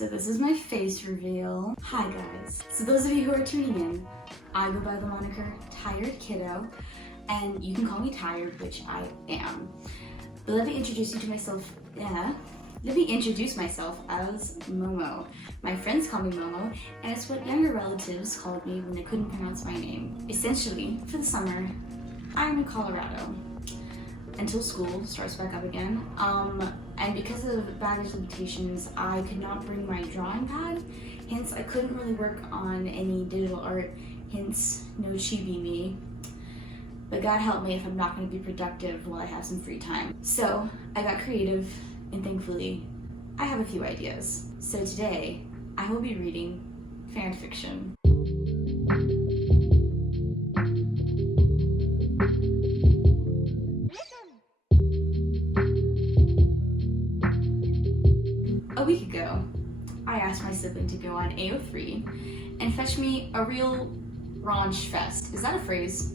So this is my face reveal. Hi guys. So those of you who are tuning in, I go by the moniker Tired Kiddo, and you can call me Tired, which I am. But let me introduce myself as Momo. My friends call me Momo, and it's what younger relatives called me when they couldn't pronounce my name. Essentially, for the summer, I'm in Colorado until school starts back up again. And because of baggage limitations, I could not bring my drawing pad, hence I couldn't really work on any digital art, hence no chibi me. But God help me if I'm not going to be productive while I have some free time. So I got creative, and thankfully, I have a few ideas. So today, I will be reading fan fiction. A week ago, I asked my sibling to go on AO3 and fetch me a real raunch fest. Is that a phrase?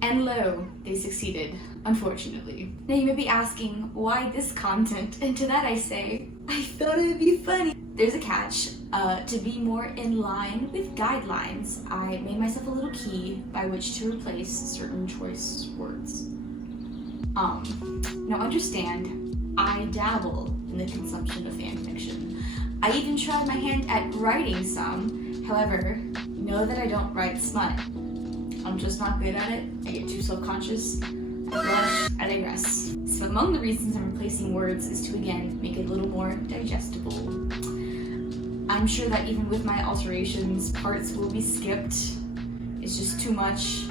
And lo, they succeeded, unfortunately. Now you may be asking, why this content? And to that I say, I thought it would be funny. There's a catch. To be more in line with guidelines, I made myself a little key by which to replace certain choice words. Now understand, I dabble in the consumption of fan fiction. I even tried my hand at writing some. However, know that I don't write smut. I'm just not good at it. I get too self-conscious. I blush. I digress. So among the reasons I'm replacing words is to again make it a little more digestible. I'm sure that even with my alterations, parts will be skipped. It's just too much.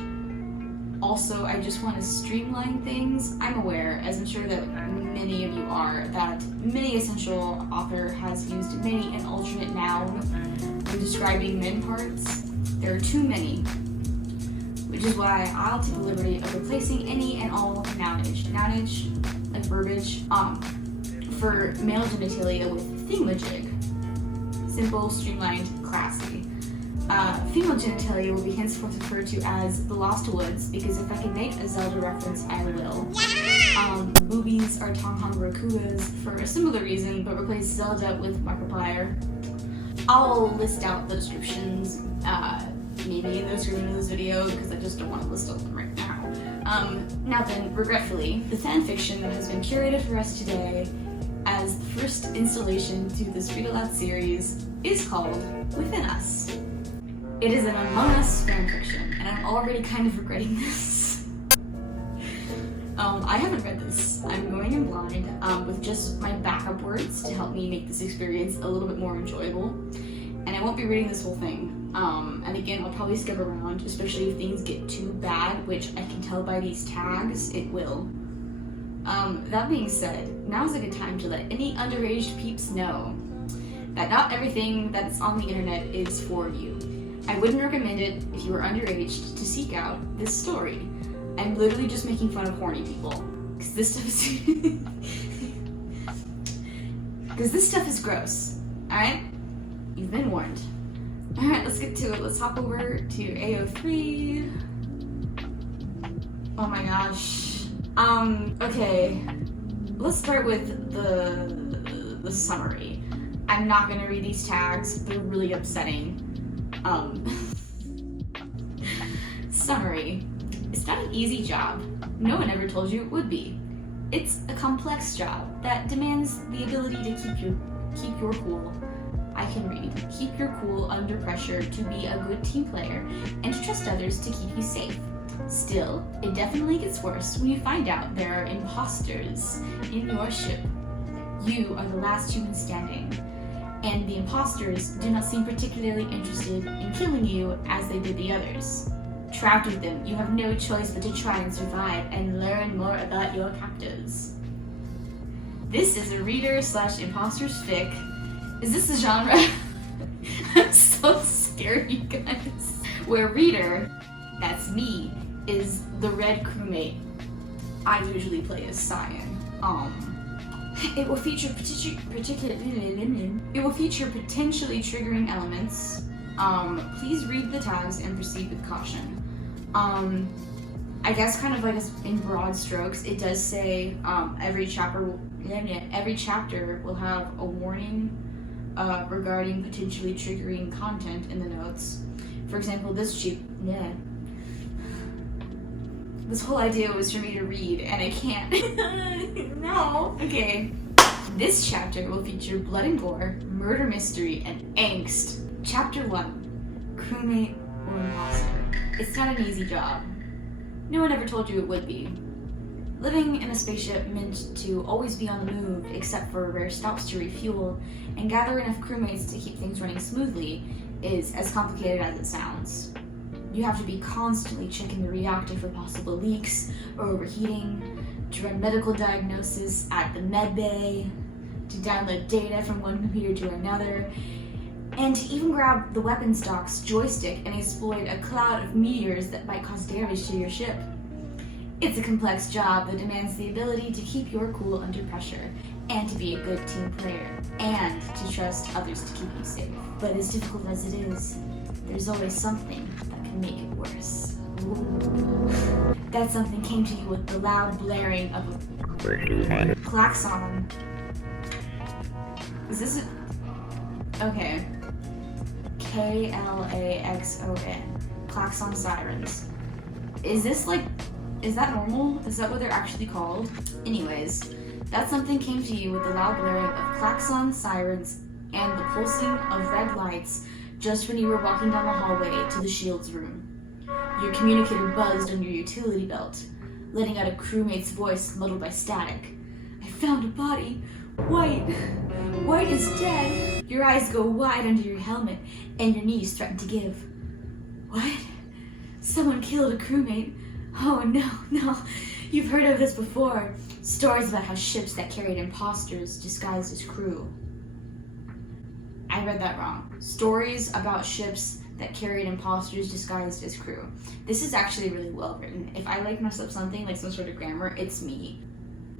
Also, I just want to streamline things. I'm aware, as I'm sure that many of you are, that many essential author has used many an alternate noun when describing men parts. There are too many, which is why I'll take the liberty of replacing any and all nounage, like verbiage, for male genitalia with Thingamageg. Simple, streamlined, classy. Female genitalia will be henceforth referred to as the Lost Woods, because if I can make a Zelda reference, I will. Boobies Tonhongerakoogers for a similar reason, but replace Zelda with Markiplier. I'll list out the descriptions, maybe in the description of this video, because I just don't want to list all of them right now. Now then, regretfully, the fanfiction that has been curated for us today as the first installation to this Read-A-Loud series is called Within Us. It is an Among Us fanfiction, and I'm already kind of regretting this. I haven't read this. I'm going in blind with just my backup words to help me make this experience a little bit more enjoyable. And I won't be reading this whole thing. And again, I'll probably skip around, especially if things get too bad, which I can tell by these tags, it will. That being said, now's a good time to let any underage peeps know that not everything that's on the internet is for you. I wouldn't recommend it if you were underage to seek out this story. I'm literally just making fun of horny people, because this stuff is gross, alright? You've been warned. Alright, let's get to it. Let's hop over to AO3. Oh my gosh. Okay. Let's start with the summary. I'm not gonna read these tags, they're really upsetting. Summary. It's not an easy job. No one ever told you it would be. It's a complex job that demands the ability to keep your cool. I can read. Keep your cool under pressure to be a good team player and to trust others to keep you safe. Still, it definitely gets worse when you find out there are imposters in your ship. You are the last human standing, and the imposters do not seem particularly interested in killing you as they did the others. Trapped with them, you have no choice but to try and survive and learn more about your captors. This is a reader/imposter's fic. Is this a genre? I'm so scared, you guys. Where reader, that's me, is the red crewmate. I usually play as Cyan. It will feature potentially triggering elements. Please read the tags and proceed with caution. I guess kind of like in broad strokes, it does say every chapter will have a warning regarding potentially triggering content in the notes. For example, this whole idea was for me to read, and I can't. No. Okay. This chapter will feature blood and gore, murder mystery, and angst. Chapter 1. Crewmate or imposter. It's not an easy job. No one ever told you it would be. Living in a spaceship meant to always be on the move, except for rare stops to refuel, and gather enough crewmates to keep things running smoothly is as complicated as it sounds. You have to be constantly checking the reactor for possible leaks or overheating, to run medical diagnosis at the med bay, to download data from one computer to another, and to even grab the weapons dock's joystick and exploit a cloud of meteors that might cause damage to your ship. It's a complex job that demands the ability to keep your cool under pressure, and to be a good team player, and to trust others to keep you safe. But as difficult as it is, there's always something that can make it worse. Ooh. That something came to you with the loud blaring of a klaxon. Is this a... Okay. Klaxon. Klaxon sirens. Is that normal? Is that what they're actually called? Anyways, that something came to you with the loud blaring of klaxon sirens and the pulsing of red lights just when you were walking down the hallway to the shield's room. Your communicator buzzed on your utility belt, letting out a crewmate's voice muddled by static. I found a body. White. White is dead. Your eyes go wide under your helmet, and your knees threaten to give. What? Someone killed a crewmate. Oh no. You've heard of this before. Stories about how ships that carried imposters disguised as crew. I read that wrong. Stories about ships that carried imposters disguised as crew. This is actually really well written. If I mess up something, like some sort of grammar, it's me.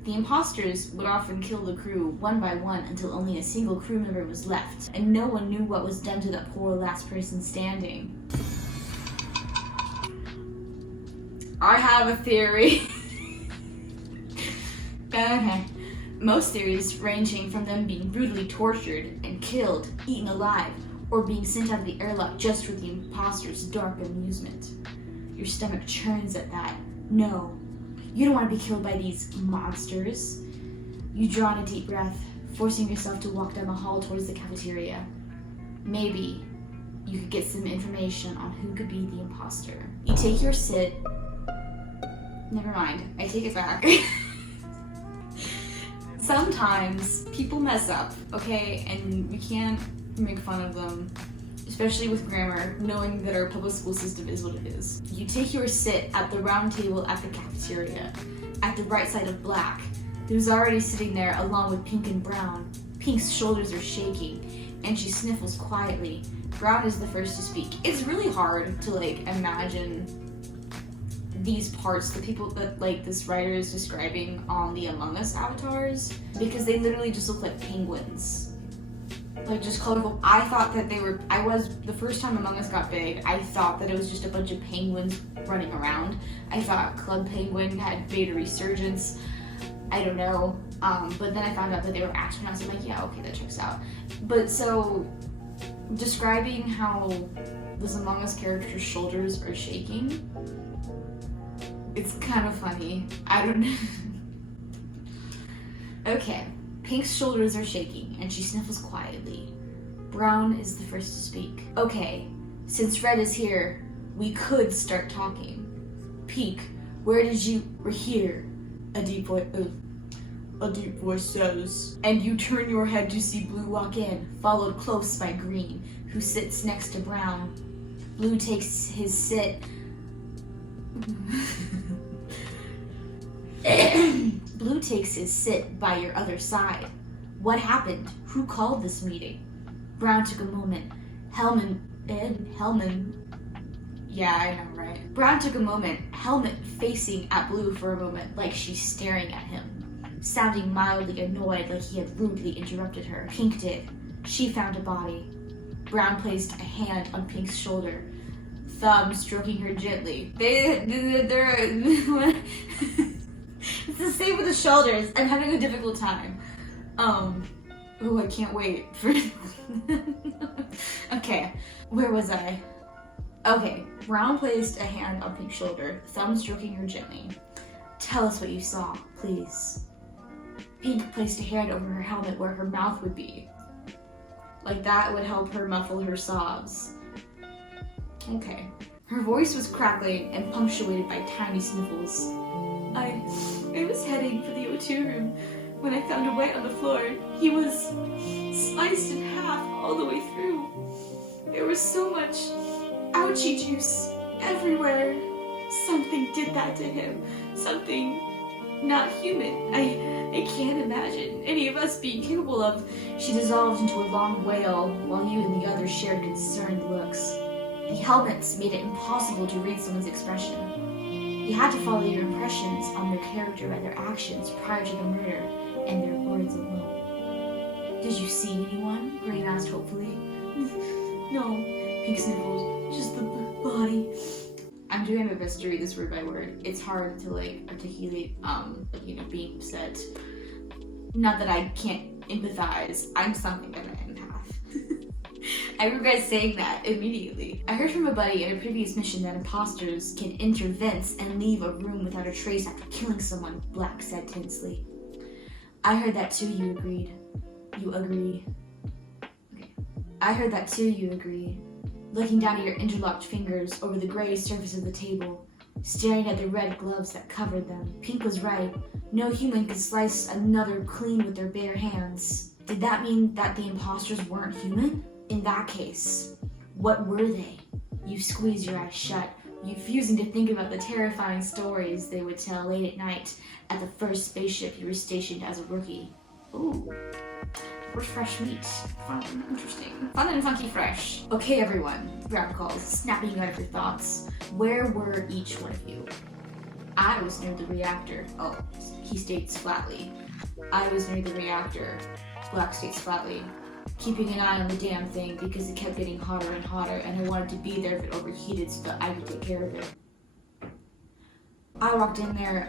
The imposters would often kill the crew one by one until only a single crew member was left, and no one knew what was done to that poor last person standing. I have a theory. Okay. Most theories ranging from them being brutally tortured and killed, eaten alive, or being sent out of the airlock just for the imposter's dark amusement. Your stomach churns at that. No, you don't want to be killed by these monsters. You draw in a deep breath, forcing yourself to walk down the hall towards the cafeteria. Maybe you could get some information on who could be the imposter. You take your sit. Never mind, I take it back. Sometimes people mess up, okay? And we can't make fun of them, especially with grammar, knowing that our public school system is what it is. You take your sit at the round table at the cafeteria, at the right side of Black, who's already sitting there along with Pink and Brown. Pink's shoulders are shaking, and she sniffles quietly. Brown is the first to speak. It's really hard to imagine these parts, the people that this writer is describing on the Among Us avatars, because they literally just look like penguins. Just colorful. I thought that the first time Among Us got big, I thought that it was just a bunch of penguins running around. I thought Club Penguin had beta resurgence. I don't know. But then I found out that they were astronauts. I'm like, yeah, okay, that checks out. But so, describing how this Among Us character's shoulders are shaking, it's kind of funny. I don't know. Okay. Pink's shoulders are shaking, and she sniffles quietly. Brown is the first to speak. Okay, since Red is here, we could start talking. Pink, we're here. A deep voice says. And you turn your head to see Blue walk in, followed close by Green, who sits next to Brown. Blue takes his sit. Blue takes his sit by your other side. What happened? Who called this meeting? Brown took a moment. Hellman. Yeah, I know, right? Brown took a moment, helmet facing at Blue for a moment, like she's staring at him, sounding mildly annoyed like he had rudely interrupted her. Pink did. She found a body. Brown placed a hand on Pink's shoulder, thumb stroking her gently. They're it's the same with the shoulders. I'm having a difficult time. Ooh, I can't wait for... Okay, where was I? Okay, Brown placed a hand on Pink's shoulder, thumb stroking her gently. Tell us what you saw, please. Pink placed a hand over her helmet where her mouth would be. Like that would help her muffle her sobs. Okay. Her voice was crackling and punctuated by tiny sniffles. I was heading for the O2 room when I found a white on the floor. He was sliced in half all the way through. There was so much ouchy juice everywhere. Something did that to him. Something not human. I can't imagine any of us being capable of. She dissolved into a long wail while you and the others shared concerned looks. The helmets made it impossible to read someone's expression. You had to follow your impressions on their character by their actions prior to the murder and their words alone. Did you see anyone? Green asked hopefully. No, Pink sniffled. Just the body. I'm doing my best to read this word by word. It's hard to articulate, being upset. Not that I can't empathize. I'm something of an empath. I remember guys saying that immediately. I heard from a buddy in a previous mission that imposters can enter vents and leave a room without a trace after killing someone, Black said tensely. I heard that too, you agreed. You agree. Okay. I heard that too, you agree. Looking down at your interlocked fingers over the gray surface of the table, staring at the red gloves that covered them. Pink was right. No human could slice another clean with their bare hands. Did that mean that the imposters weren't human? In that case, what were they? You squeezed your eyes shut, refusing to think about the terrifying stories they would tell late at night at the first spaceship you were stationed as a rookie. Ooh. What fresh meat. Fun and interesting. Fun and funky fresh. Okay, everyone, Brown calls, snapping you out of your thoughts. Where were each one of you? I was near the reactor. Oh, he states flatly. I was near the reactor. Black states flatly. Keeping an eye on the damn thing because it kept getting hotter and hotter and I wanted to be there if it overheated so that I could take care of it. I walked in there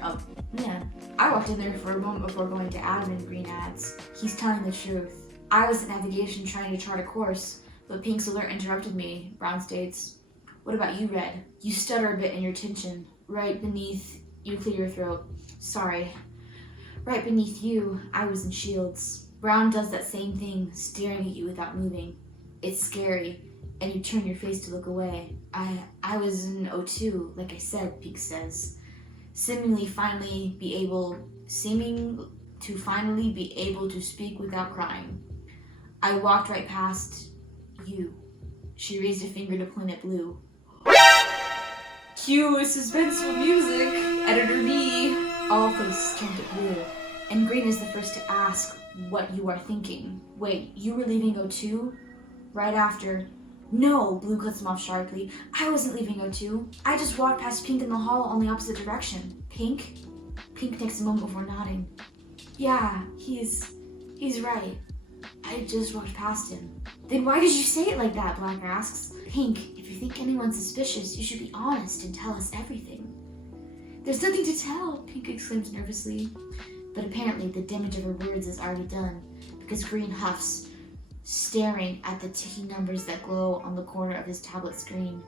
for a moment before going to admin, Green adds. He's telling the truth. I was at navigation trying to chart a course, but Pink's alert interrupted me, Brown states. What about you, Red? You stutter a bit in your tension. Right beneath, you clear your throat. Sorry. Right beneath you, I was in shields. Brown does that same thing, staring at you without moving. It's scary, and you turn your face to look away. I was in O2, like I said, Pink says. Seeming to finally be able to speak without crying. I walked right past you. She raised a finger to point at Blue. Cue suspenseful music. Editor B. All faces turned at Blue, and Green is the first to ask what you are thinking. Wait, you were leaving O2? Right after... No, Blue cuts him off sharply. I wasn't leaving O2. I just walked past Pink in the hall on the opposite direction. Pink? Pink takes a moment before nodding. Yeah, he's right. I just walked past him. Then why did you say it like that, Black asks. Pink, if you think anyone's suspicious, you should be honest and tell us everything. There's nothing to tell, Pink exclaims nervously. But apparently the damage of her words is already done, because Green huffs, staring at the ticking numbers that glow on the corner of his tablet screen.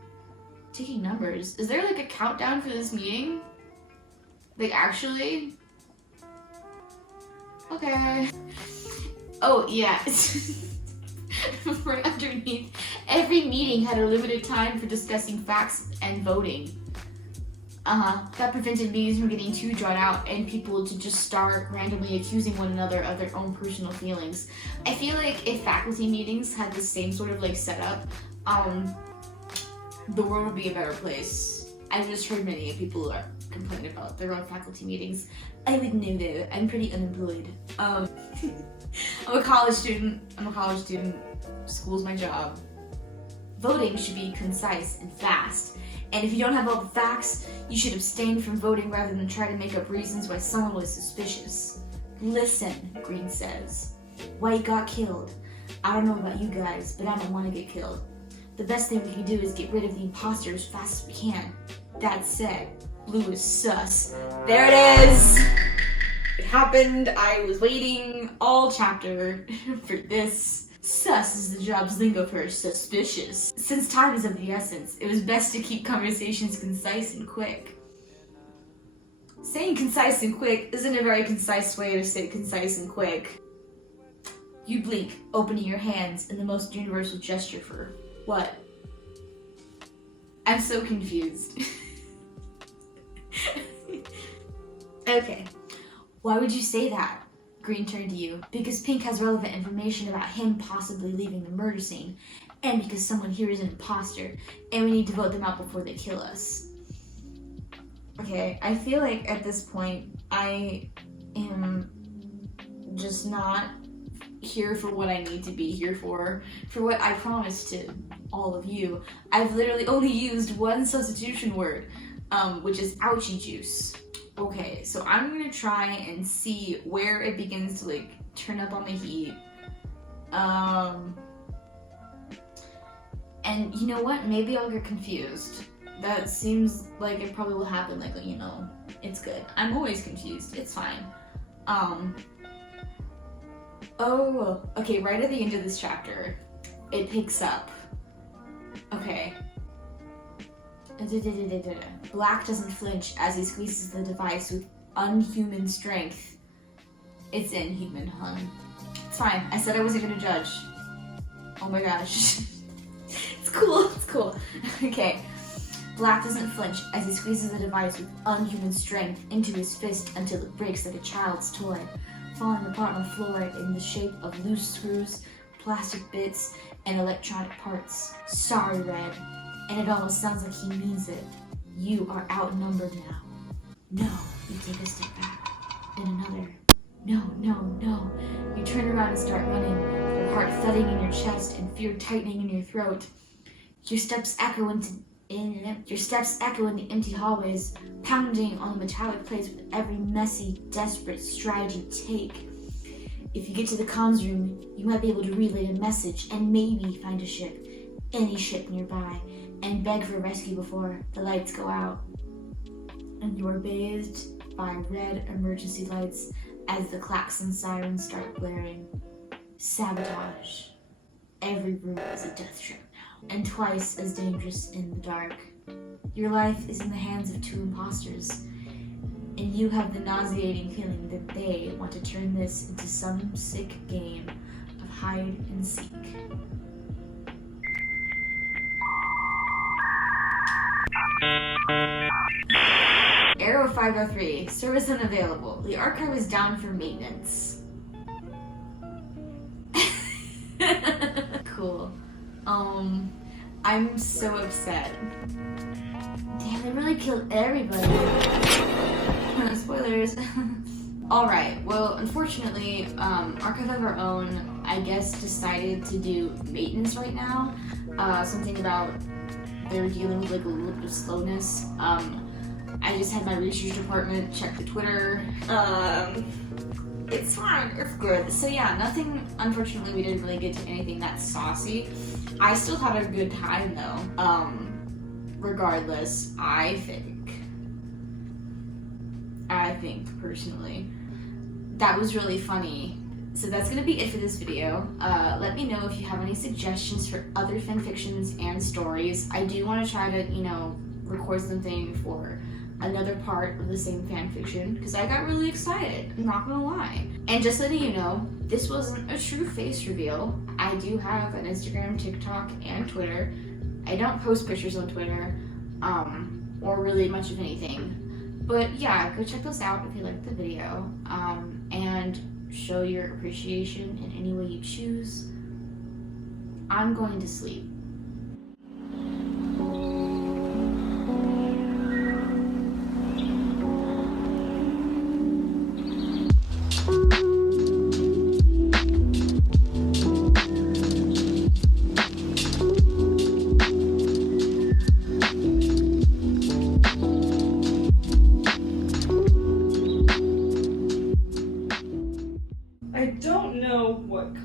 Ticking numbers? Is there like a countdown for this meeting? Like actually? Okay. Oh yeah. Right underneath, every meeting had a limited time for discussing facts and voting. That prevented meetings from getting too drawn out and people to just start randomly accusing one another of their own personal feelings. I feel like if faculty meetings had the same sort of setup, the world would be a better place. I've just heard many people are complaining about their own faculty meetings. I would know though, I'm pretty unemployed. I'm a college student. School's my job. Voting should be concise and fast. And if you don't have all the facts, you should abstain from voting rather than try to make up reasons why someone was suspicious. Listen, Green says. White got killed. I don't know about you guys, but I don't want to get killed. The best thing we can do is get rid of the imposter as fast as we can. That said, Blue is sus. There it is! happened. I was waiting all chapter for this. Sus is the job's lingo for suspicious. Since time is of the essence, it was best to keep conversations concise and quick. Saying concise and quick isn't a very concise way to say concise and quick. You blink, opening your hands in the most universal gesture for what? I'm so confused. Okay. Why would you say that? Green turned to you. Because Pink has relevant information about him possibly leaving the murder scene. And because someone here is an imposter. And we need to vote them out before they kill us. Okay, I feel like at this point, I am just not here for what I need to be here for what I promised to all of you. I've literally only used one substitution word, which is ouchy juice. Okay, so I'm gonna try and see where it begins to like turn up on the heat. And you know what? Maybe I'll get confused. That seems like it probably will happen, like, you know, it's good. I'm always confused, it's fine. Oh, okay, right at the end of this chapter, it picks up. Okay. Black doesn't flinch as he squeezes the device with unhuman strength. It's inhuman, hun. It's fine, I said I wasn't gonna judge. Oh my gosh. It's cool, it's cool. Okay. Black doesn't flinch as he squeezes the device with unhuman strength into his fist until it breaks like a child's toy, falling apart on the floor in the shape of loose screws, plastic bits, and electronic parts. Sorry, Red. And it almost sounds like he means it. You are outnumbered now. No, you take a step back. Then another. No, no, no. You turn around and start running, your heart thudding in your chest and fear tightening in your throat. Your steps echo in the empty hallways, pounding on the metallic plates with every messy, desperate stride you take. If you get to the comms room, you might be able to relay a message and maybe find a ship, any ship nearby, and beg for rescue before the lights go out. And you are bathed by red emergency lights as the klaxon sirens start blaring. Sabotage. Every room is a death trap now, and twice as dangerous in the dark. Your life is in the hands of two imposters, and you have the nauseating feeling that they want to turn this into some sick game of hide and seek. Arrow 503, service unavailable. The archive is down for maintenance. Cool. I'm so upset. Damn, they really killed everybody. Spoilers. Alright, well, unfortunately, Archive of Our Own, I guess, decided to do maintenance right now. Something about they're dealing with like a little bit of slowness. I just had my research department check the Twitter. It's fine, it's good. So yeah, nothing, unfortunately we didn't really get to anything that saucy. I still had a good time though. Regardless, I think personally, that was really funny. So that's gonna be it for this video. Let me know if you have any suggestions for other fanfictions and stories. I do want to try to, you know, record something for another part of the same fanfiction because I got really excited, I'm not gonna lie. And just letting you know, this wasn't a true face reveal. I do have an Instagram, TikTok, and Twitter. I don't post pictures on Twitter, or really much of anything. But yeah, go check those out if you liked the video, and show your appreciation in any way you choose. I'm going to sleep.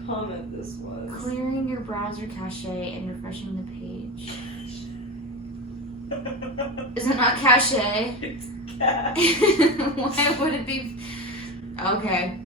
Comment this was. Clearing your browser cache and refreshing the page. Is it not cache? It's cache. Why would it be? Okay.